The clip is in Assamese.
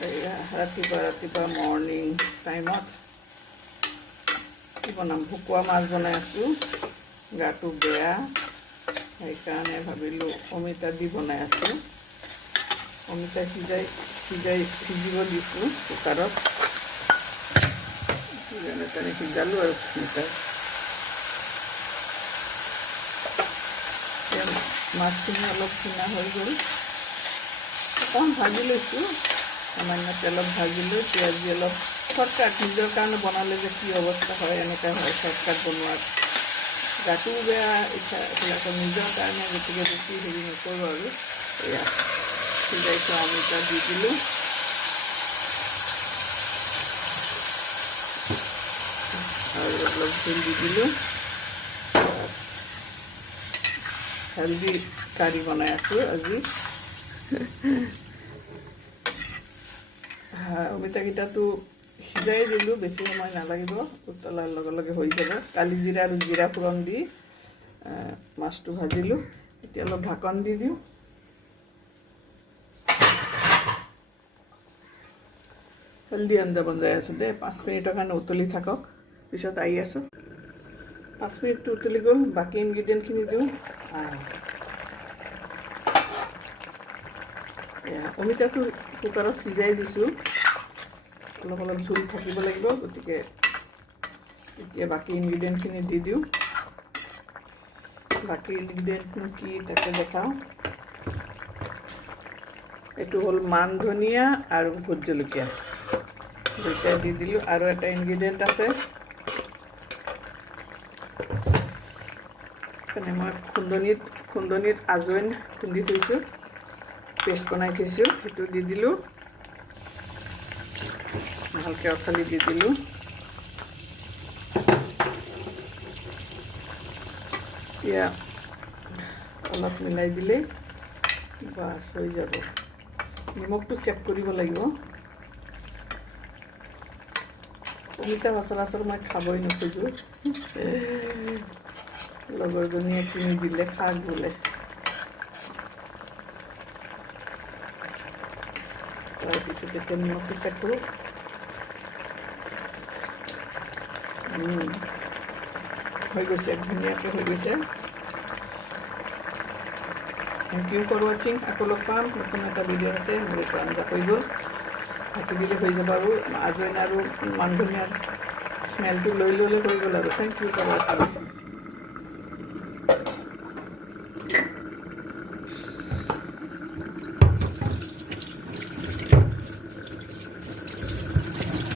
ৰাতিপুৱা মৰ্ণিং টাইমত কি বনাম, ভকুৱা মাছ বনাই আছোঁ। গাটো বেয়া, সেইকাৰণে ভাবিলোঁ অমিতা দি বনাই আছোঁ। অমিতা সিজিব দিছোঁ কুকাৰত। যেনে সিজালোঁ আৰু অমিতা। মাছখিনি অলপ কিনা হৈ গ'ল, অকণ ভাজি লৈছোঁ। সামান্য তেলত ভাজি লৈ পিঁয়াজ দি অলপ শ্বৰ্টকাট, নিজৰ কাৰণে বনালে যে কি অৱস্থা হয়, এনেকুৱা হয় শ্বৰ্টকাট বনোৱাত। গাটোও বেয়া, এইবিলাক নিজৰ কাৰণে, গতিকে বেছি হেৰি নকৰোঁ আৰু। এয়া সিজাই থোৱা অমিতা দি দিলোঁ। আৰু অলপ জোল দি দিলোঁ। হেল্ডি কাৰী বনাই আছোঁ আজি। অমিতাকেইটাতো সিজাই দিলোঁ, বেছি সময় নালাগিব, উতলাৰ লগে লগে হৈ যাব। কালি জিৰা আৰু জিৰা ফোৰণ দি মাছটো ভাজিলোঁ। এতিয়া অলপ ঢাকন দি দিওঁ। হেল্ডি আঞ্জা বনাই আছোঁ দেই। 5 মিনিটৰ কাৰণে উতলি থাকক, পিছত আহি আছোঁ। 5 মিনিটটো উতলি গ'ল, বাকী ইনগ্ৰিডিয়েণ্টখিনি দিওঁ। অমিতাটো কুকাৰত সিজাই দিছোঁ, অলপ জোল থাকিব লাগিব, গতিকে এতিয়া বাকী ইনগ্ৰিডিয়েণ্টখিনি দি দিওঁ। বাকী ইনগ্ৰিডিয়েণ্টনো কি তাকে দেখাওঁ। এইটো হ'ল মান ধনিয়া আৰু ভোট জলকীয়া, দুইটা দি দিলোঁ। আৰু এটা ইনগ্ৰিডিয়েণ্ট আছে, মই খুন্দনিত আজৱাইন খুন্দি থৈছোঁ, পেষ্ট বনাই থৈছোঁ, সেইটো দি দিলোঁ। ভালকৈ অথালি দি দিলোঁ। এতিয়া অলপ মিলাই দিলেই বাছ হৈ যাব। নিমখটো চেক কৰিব লাগিব। অমিতা সচৰাচৰ মই খাবই নোখোজোঁ, লগৰজনীয়ে কিনি দিলে খাক বোলে। তাৰপিছত এতিয়া নিমখটো চেক কৰোঁ। হৈ গৈছে, ধুনীয়াকৈ হৈ গৈছে। থেংক ইউ ফৰ ৱাচিং। আকৌ লগ পাম নতুন এটা ভিডিঅ'তে। মোৰ এইটো আঞ্জা হৈ গ'ল, ঢাকি দিলে হৈ যাব। আৰু আজৱাইন আৰু মান ধনিয়াৰ স্মেলটো লৈ ল'লে হৈ গ'ল আৰু। থেংক ইউ ফৰ ৱাচিং।